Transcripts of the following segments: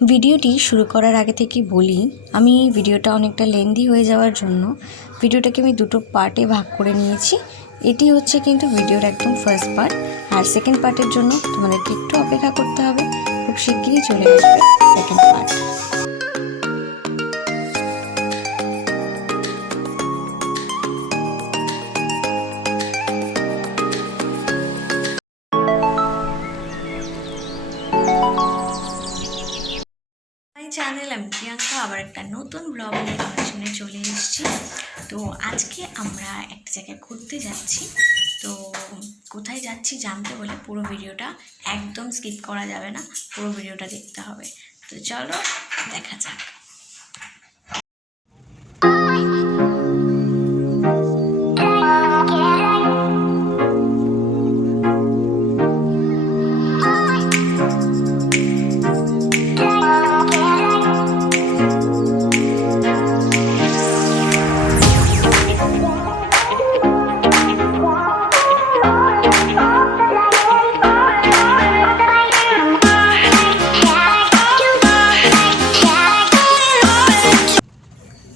ভিডিওটি শুরু করার আগে থেকে বলি, আমি ভিডিওটা অনেকটা লেন্দি হয়ে যাওয়ার জন্য ভিডিওটাকে আমি দুটো পার্টে ভাগ করে নিয়েছি। এটি হচ্ছে কিন্তু ভিডিওর একদম ফার্স্ট পার্ট, আর সেকেন্ড পার্টের জন্য তোমাদেরকে একটু অপেক্ষা করতে হবে। খুব শিগগিরই চলে আসবে সেকেন্ড পার্ট। চ্যানেল আমি প্রিয়াঙ্কা আবার একটা নতুন ব্লগ নিয়ে তোমার সামনে চলে এসেছি। তো আজকে আমরা একটা জায়গায় ঘুরতে যাচ্ছি। তো কোথায় যাচ্ছি জানতে হলে পুরো ভিডিওটা একদম স্কিপ করা যাবে না, পুরো ভিডিওটা দেখতে হবে। তো চলো দেখা যাক।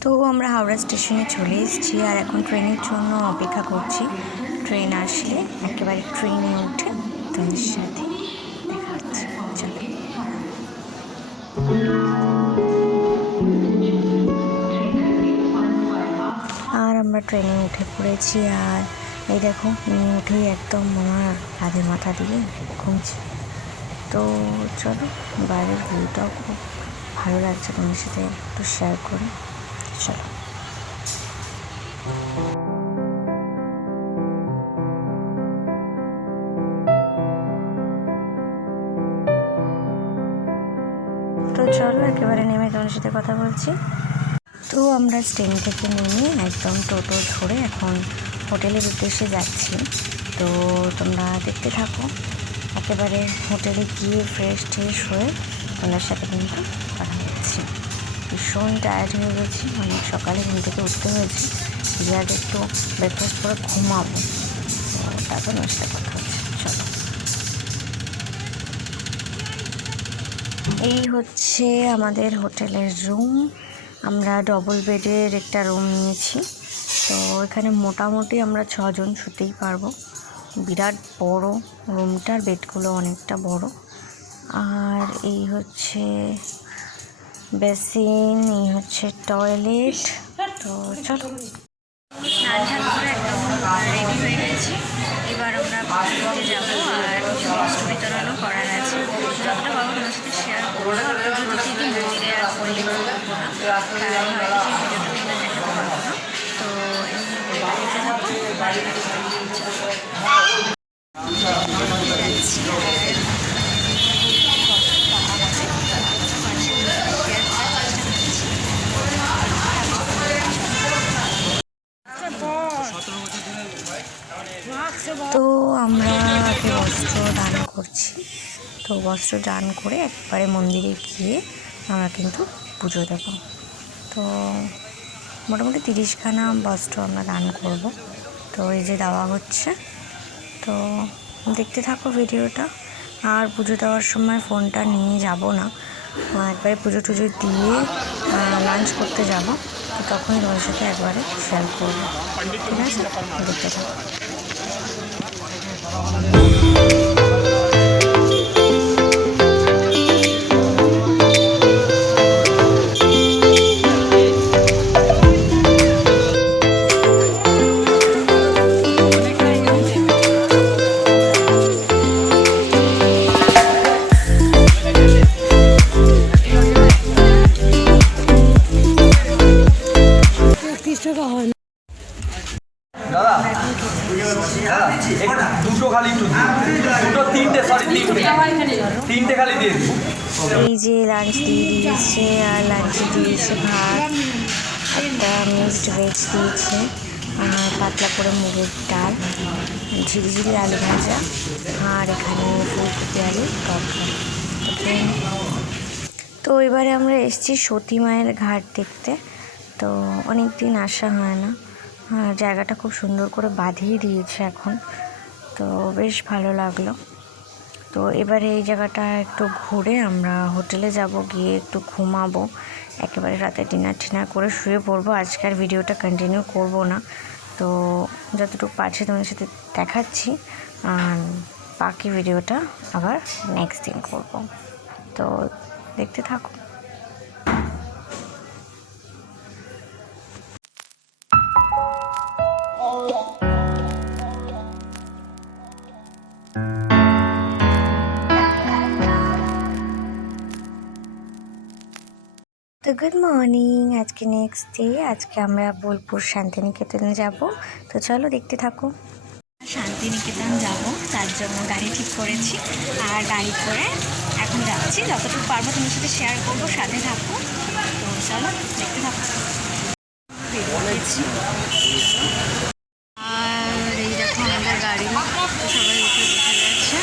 তো আমরা হাওড়া স্টেশনে চলে এসেছি আর এখন ট্রেনের জন্য অপেক্ষা করছি। ট্রেন আসলে একেবারে ট্রেনে উঠে তোমাদের সাথে দেখা হচ্ছে। চলো। আর আমরা ট্রেনে উঠে পড়েছি, আর এই দেখো উঠেই একদম আমার কাঁধে মাথা দিয়ে ঘুমছে। তো চলো, বাইরের ভিউটাও খুব ভালো লাগছে, তোমার সাথে একটু শেয়ার করি। চলো। তো চলো একেবারে নেমে তোমার সাথে কথা বলছি। তো আমরা ট্রেন থেকে নেমে একদম টোটো ধরে এখন হোটেলের উদ্দেশ্যে যাচ্ছি। তো তোমরা দেখতে থাকো। একেবারে হোটেলে গিয়ে ফ্রেশ হয়ে তোমাদের সাথে কিন্তু কথা হচ্ছি। ভীষণ টায়ার্ড হয়ে গেছি, অনেক সকালে ঘুম থেকে উঠতে হয়েছে, যে আগে একটু ব্রেকফাস্ট করে ঘুমাবো। তো তারপর তোমার সাথে কথা হচ্ছে। চলো। এই হচ্ছে আমাদের হোটেলের রুম। আমরা ডবল বেডের একটা রুম নিয়েছি। তো এখানে মোটামুটি আমরা 6 জন শুতেই পারবো। বিরাট বড় রুমটার, বেডগুলো অনেকটা বড়। আর এই হচ্ছে বেসিন, এই হচ্ছে টয়লেট। তো চলো। স্নান টান করে একদম রেডি হয়ে গেছি। এবার আমরা পুজোতে যাবো, আর কিছু মিষ্টি বিতরণও করার আছে। যতটা পাবো তোমার সাথে শেয়ার করবো। পুজোতে কি মন্দিরে আর করলে করবো না, কারণ হয়তো সেই ভিডিওটা তোমরা দেখাতে পারবো না। তো এমনি দেখতে থাকো। তো আমরা আগে বস্ত্র দান করছি। তো বস্ত্র দান করে একবারে মন্দিরে গিয়ে আমরা কিন্তু পুজো দেব। তো মোটামুটি 30খানা বস্ত্র আমরা দান করব। তো এই যে দেওয়া হচ্ছে। তো দেখতে থাকো ভিডিওটা। আর পুজো দেওয়ার সময় ফোনটা নিয়ে যাব না, একবারে পুজো টুজো দিয়ে লাঞ্চ করতে যাব। তো তখনই তোমার সাথে একবারে শেয়ার করবো, ঠিক আছে? দেখতে থাকো। এই যে লাঞ্চ দিয়ে দিয়েছে, আর লাঞ্চে দিয়েছে ভাত, একটা মিক্সড ভেজ দিয়েছে, পাতলা করে মুগের ডাল, ঝিরিঝিরি আলু ভাজা, আর এখানে ফুলকপি আলু তরকারি। তো এবারে আমরা এসেছি সতী মায়ের ঘাট দেখতে। তো অনেক দিন আসা হয় না, জায়গাটা খুব সুন্দর করে বাঁধিয়ে দিয়েছে এখন। তো বেশ ভালো লাগলো। তো এবারে এই জায়গাটা একটু ঘুরে আমরা হোটেলে যাব, গিয়ে একটু ঘুমাবো, একেবারে রাতে ডিনার করে শুয়ে পড়বো। আজকের ভিডিওটা কন্টিনিউ করব না, তো যতটুকু পারছি তোমাদের সাথে দেখাচ্ছি, আর বাকি ভিডিওটা আবার নেক্সট দিন করব। তো দেখতে থাকো। তো গুড মর্নিং, আজকে নেক্সট ডে। আজকে আমরা বোলপুর শান্তিনিকেতনে যাব, তো চলো দেখতে থাকো। শান্তিনিকেতন যাব, তার জন্য গাড়ি ঠিক করেছি, আর গাড়ি করে এখন যাচ্ছি। যতটুকু পারবো তোমার সাথে শেয়ার করবো, সাথে থাকবো। তো চলো দেখতে থাকো। আর এই দেখো আমাদের গাড়ি, সবাই উঠে বসে যাচ্ছে।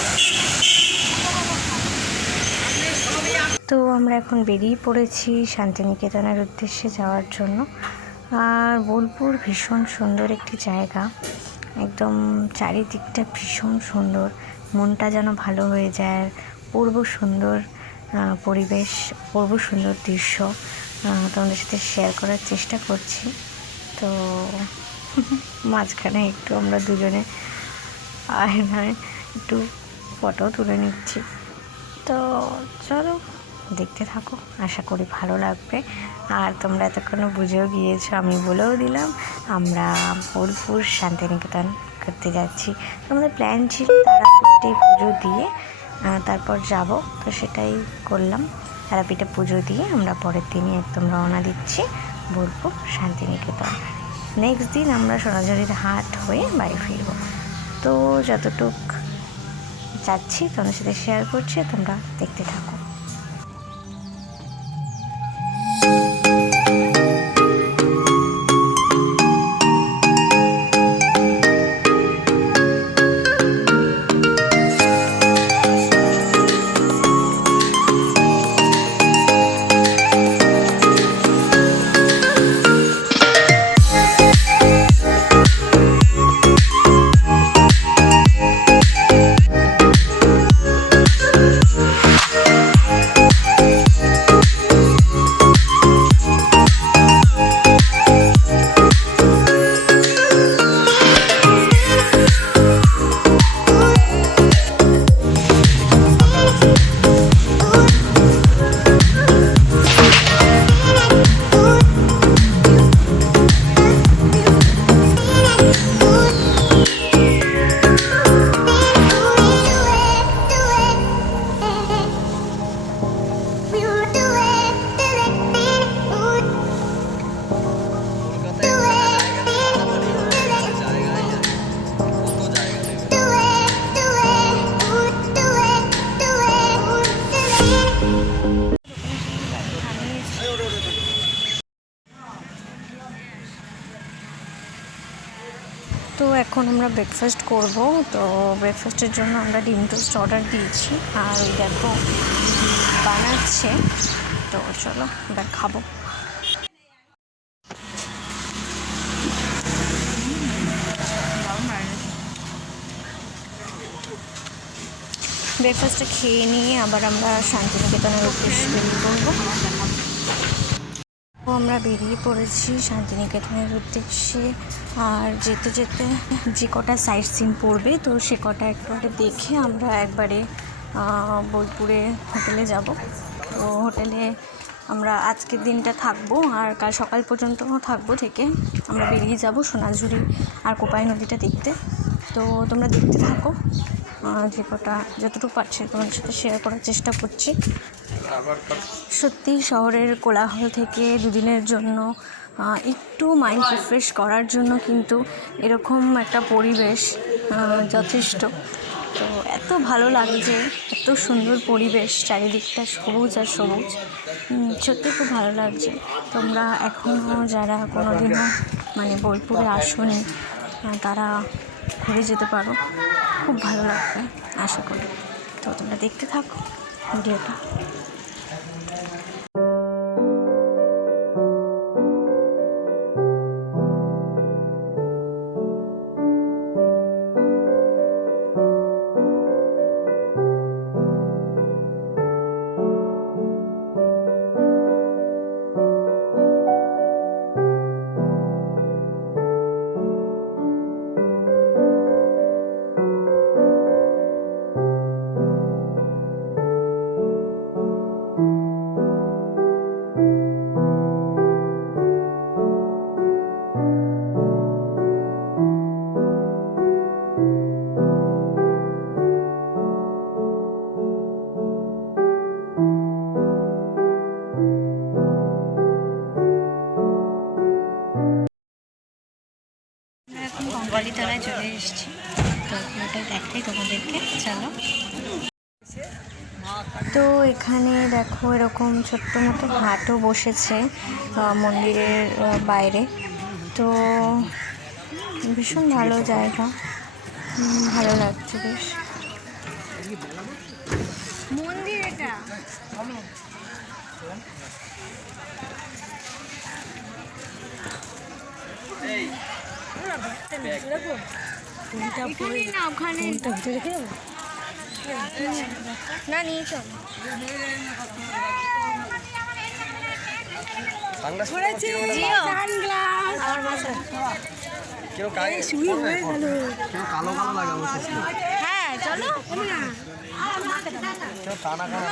তো আমরা এখন বেরিয়ে পড়েছি শান্তিনিকেতনের উদ্দেশ্যে যাওয়ার জন্য। আর বোলপুর ভীষণ সুন্দর একটি জায়গা, একদম চারিদিকটা ভীষণ সুন্দর, মনটা যেন ভালো হয়ে যায়। পূর্ব সুন্দর পরিবেশ, পূর্ব সুন্দর দৃশ্য তোমাদের সাথে শেয়ার করার চেষ্টা করছি। তো মাঝখানে একটু আমরা দুজনে আয়নায় একটু ফটো তুলে নিচ্ছি। তো চলো দেখতে থাকো, আশা করি ভালো লাগবে। আর তোমরা এতক্ষণে বুঝেও গিয়েছো, আমি বলেও দিলাম আমরা বোলপুর শান্তিনিকেতন করতে যাচ্ছি। আমাদের প্ল্যান ছিল তারাপীঠে পুজো দিয়ে তারপর যাব, তো সেটাই করলাম। তারাপীঠে পুজো দিয়ে আমরা পরের দিনই একদম রওনা দিচ্ছি বোলপুর শান্তিনিকেতন। নেক্সট দিন আমরা সোনাঝুরির হাট হয়ে বাড়ি ফিরব। তো যতটুক যাচ্ছি তোমাদের সাথে শেয়ার করছি, তোমরা দেখতে থাকো। তো এখন আমরা ব্রেকফাস্ট করব। তো ব্রেকফাস্টের জন্য আমরা ডিম টোস্ট অর্ডার দিয়েছি, আর ওই দেখো বানাচ্ছে। তো চলো এবার খাবো। ব্রেকফাস্টটা খেয়ে নিয়ে আবার আমরা শান্তিনিকেতনের উদ্দেশ্যে বেরিয়ে পড়বো। আমরা বেরিয়ে পড়েছি শান্তিনিকেতনের উদ্দেশ্যে। আর যেতে যেতে যে কটা সাইট সিন পড়বে, তো সে কটা একবারে দেখে আমরা একবারে বোলপুরে হোটেলে যাব। তো হোটেলে আমরা আজকের দিনটা থাকবো, আর কাল সকাল পর্যন্ত থাকবো, থেকে আমরা বেরিয়ে যাব সোনাঝুরি আর কোপাই নদীটা দেখতে। তো তোমরা দেখতে থাকো, যে কটা যতটুকু পারছি তোমাদের সাথে শেয়ার করার চেষ্টা করছি। সত্যি শহরের কোলাহল থেকে দুদিনের জন্য একটু মাইন্ড রিফ্রেশ করার জন্য কিন্তু এরকম একটা পরিবেশ যথেষ্ট। তো এত ভালো লাগছে, এত সুন্দর পরিবেশ, চারিদিকটা সবুজ আর সবুজ, সত্যি খুব ভালো লাগছে। তোমরা এখনও যারা কোনোদিনও মানে বোলপুরে আসোনি, তারা ঘুরে যেতে পারো, খুব ভালো লাগবে আশা করি। তো তোমরা দেখতে থাকো ভিডিওটা। কঙ্কালীতলায় চলে এসেছি, তো ওটাই দেখাই তোমাদেরকে, চলো। তো এখানে দেখো এরকম ছোট্ট মতো হাটও বসেছে মন্দিরের বাইরে। তো ভীষণ ভালো জায়গা, ভালো লাগছে বেশ। মন্দির এটা না নিয়ে চল। হ্যাঁ চলো,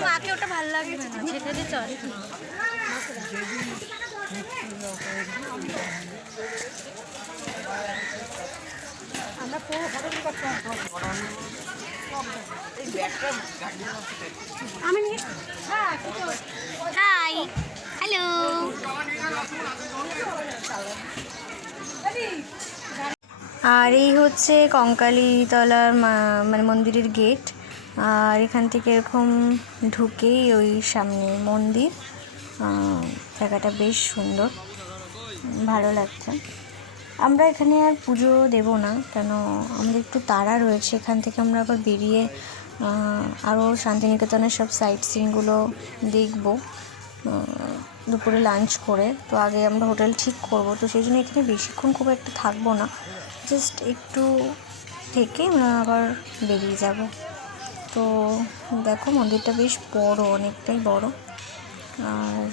মাকে ওটা ভালো লাগবে না, সেটাতে চল। আমরা পুরো ফটো করতে আমি হাই হ্যালো। আর এই হচ্ছে কঙ্কালীতলার মানে মন্দিরের গেট। আর এখান থেকে এরকম ঢুকেই ওই সামনে মন্দির। জায়গাটা বেশ সুন্দর, ভালো লাগছে। আমরা এখানে আর পুজো দেব না, কেন আমাদের একটু তাড়া রয়েছে। এখান থেকে আমরা আবার বেরিয়ে আরও শান্তিনিকেতনের সব সাইট সিনগুলো দেখব দুপুরে লাঞ্চ করে। তো আগে আমরা হোটেল ঠিক করব, তো সেই জন্য এখানে বেশিক্ষণ খুব একটা থাকবো না, জাস্ট একটু থেকে আমরা আবার বেরিয়ে যাব। তো দেখো মন্দিরটা বেশ বড়, অনেকটাই বড়। আর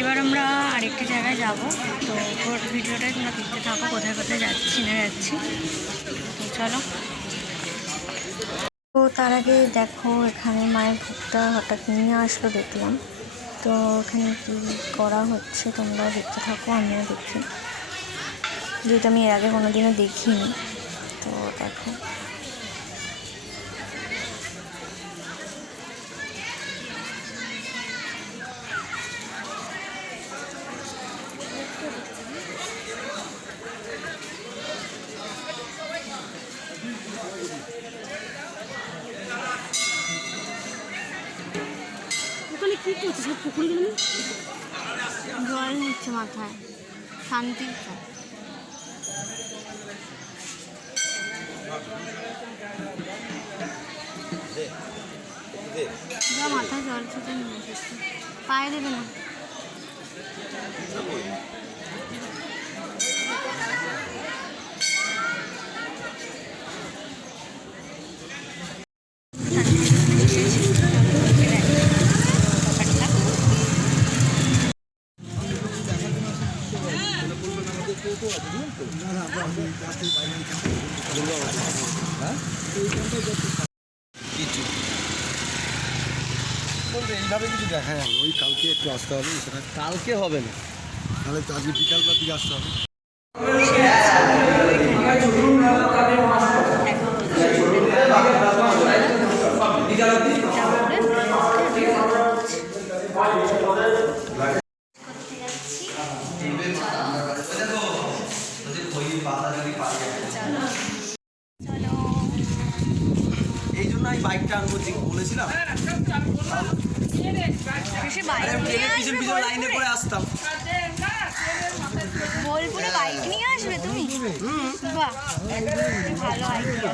এবার আমরা আরেকটা জায়গায় যাব, তো ভিডিওটা তোমরা দেখতে থাকো, কোথায় কোথায় যাচ্ছি না যাচ্ছি। তো চলো। তো তার আগে দেখো এখানে মায়ের ভোগটা হঠাৎ নিয়ে আসলো দেখলাম, তো এখানে কী করা হচ্ছে তোমরা দেখতে থাকো, আমিও দেখি, যেহেতু আমি এর আগে কোনোদিনও দেখিনি। তো দেখো কি করছে, সব পুকুরগুলো জল নিচ্ছে মাথায়, শান্তি। মাথায় জল ছুটে নিয়ে এসেছে, পায়ে দেবে না। এইভাবে কিছু দেখা যাবে, ওই কালকে একটু আসতে হবে, সেটা কালকে হবে না, তাহলে তো আজকে বিকালবার দিকে আসতে হবে। এই জন্য আমি বাইকটা আনবো বলেছিলাম, লাইনে করে আসতাম। বোলপুরে বাইক নিয়ে আসবে তুমি? বাহ, ভালো আইডিয়া।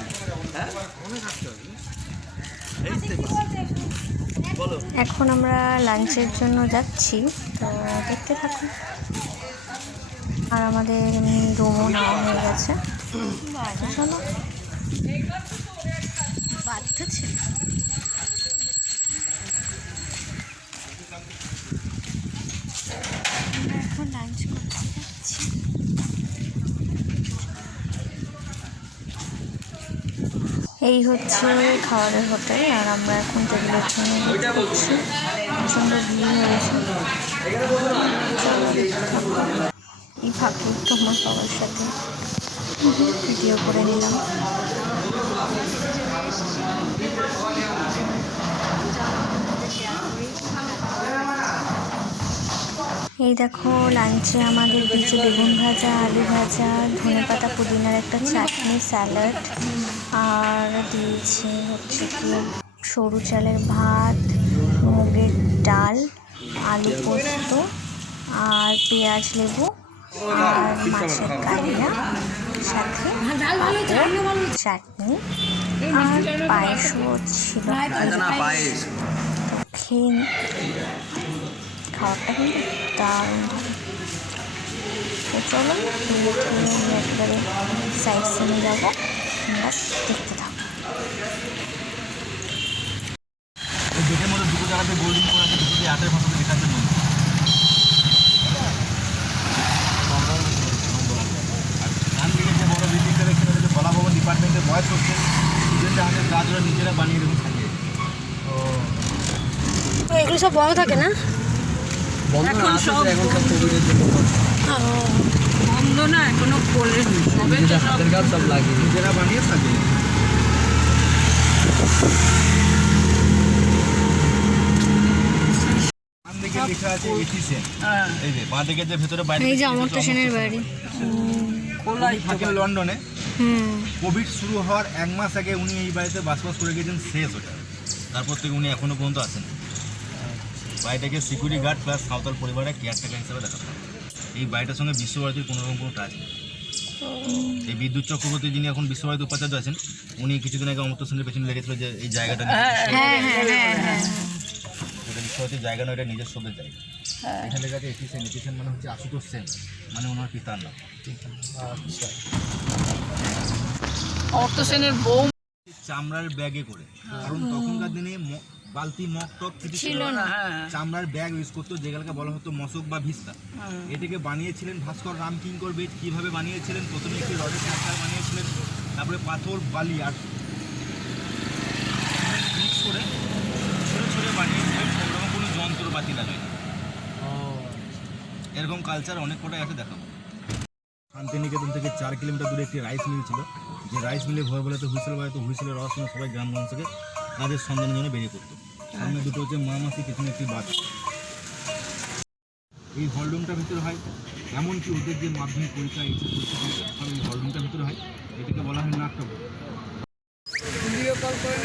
এখন আমরা লাঞ্চের জন্য যাচ্ছি, তো দেখতে থাকুন। আর আমাদের এমনি রুমও নেওয়া হয়ে গেছে, চলো। বাধ্য ছিল। লাঞ্চ করতে যাচ্ছি। এই হচ্ছে খাবারের হোটেল, আর আমরা এখন টেবিলের জন্য করছি। প্রচণ্ড ভিড় হয়েছে। এই ফাঁকে তোমার সবার সাথে ভিডিও করে নিলাম। এই দেখো লাঞ্চে আমাদের দিয়েছে বেগুন ভাজা, আলু ভাজা, ধনেপাতা পুদিনার একটা চাটনি, স্যালাড, আর দিয়েছে হচ্ছে কি সরু চালের ভাত, মুগের ডাল, আলু পোস্ত, আর পেঁয়াজ লেবু, আর মাছের কালিয়া, সাথে চাটনি, আর পায়েসও ছিল। খেয়ে খাবারটা কিন্তু দারুণ। তো চলো একবারে সাইড সিনে যাবো, তোমরা দেখতে থাকো। দেখে মধ্যে দুটো জায়গাতে গোল্ডিং করে আছে, দুটো আটের ভাষাতে লেখা আছে নন্দী। আর ডান দিকে যে বড় বিল্ডিংটা দেখছেন ওটা যে কলা ভবন ডিপার্টমেন্টের বয়স হচ্ছে, স্টুডেন্টরা হাতের কাজ ওরা নিজেরা বানিয়ে দেবেন থাকিয়ে। তো এগুলো সব বন্ধ থাকে না? এখন সব কোভিডের জন্য বন্ধ না, এখনো খোলেনি। হাতের কাজ সব লাগে, নিজেরা বানিয়ে থাকে। লেখা আছে 80 সেন্ট। এই যে বাঁ দিকে যে ভেতরে বাইরে এই যে অমর্ত্য সেনের বাড়ি খোলাই থাকেন লন্ডনে। কোভিড শুরু হওয়ার 1 মাস আগে উনি এই বাড়িতে বাসবাস করে গেছেন, শেষ ওটা। তারপর থেকে উনি এখনো পর্যন্ত আসেন। বাড়িটাকে সিকিউরিটি গার্ড প্লাস সাঁওতাল পরিবারের কেয়ারটেকার হিসেবে দেখা হয়। এই বাড়িটার সঙ্গে বিশ্বভারতীর কোনো রকম কোনো টাচ নেই। এই বিদ্যুৎ চক্রবর্তী যিনি এখন বিশ্বভারতী উপাচার্য আছেন, উনি কিছুদিন আগে অমর্ত্য সেনের পেছনে লেগেছিল যে এই জায়গাটা এটা বিশ্বভারতীর জায়গা নয়, এটা নিজের শব্দের জায়গা। এখানে লেখা আছে 80 সেন্ট। 80 সেন্ট মানে হচ্ছে আশুতোষ সেন, মানে ওনার পিতার নাম। অমর্ত্য সেনের বউ চামড়ার ব্যাগে করে, কারণ তখনকার দিনে বালতি মগ টক কিছু ছিল না, চামড়ার ব্যাগ ইউজ করতো, যেগুলোকে বলা হতো মশক বা ভিস্তা। এটাকে বানিয়েছিলেন ভাস্কর রামকিঙ্কর বেদ। কীভাবে বানিয়েছিলেন? প্রথমে একটি রডের আকার বানিয়েছিলেন, তারপরে পাথর, বালি আর মিক্স করে ছোটো ছোটো বানিয়েছিলেন। সেরকম কোনো যন্ত্রপাতি লাগে। এরকম কালচার অনেক কটাই আছে, দেখাবো। শান্তিনিকেতন থেকে 4 কিলোমিটার দূরে একটি রাইস মিল ছিল, যে রাইস মিলে ভয় বলাতে হুইসেল বাজাতো। হুইসেলের রস শুনে সবাই গ্রামগঞ্জ থেকে কাজের সন্ধানের জন্য বেরিয়ে পড়তো। সামনে দুটো হচ্ছে মা মাসি, পিছনে একটি বাচ্চা। এই হলরুমটার ভিতরে হয় এমনকি ওদের যে মাধ্যমিক পরীক্ষা, এইচএস পরীক্ষা সব এই হলরুমটার ভিতরে হয়। এটাকে বলা হয় নাট্যভবন। ভিডিও কল করে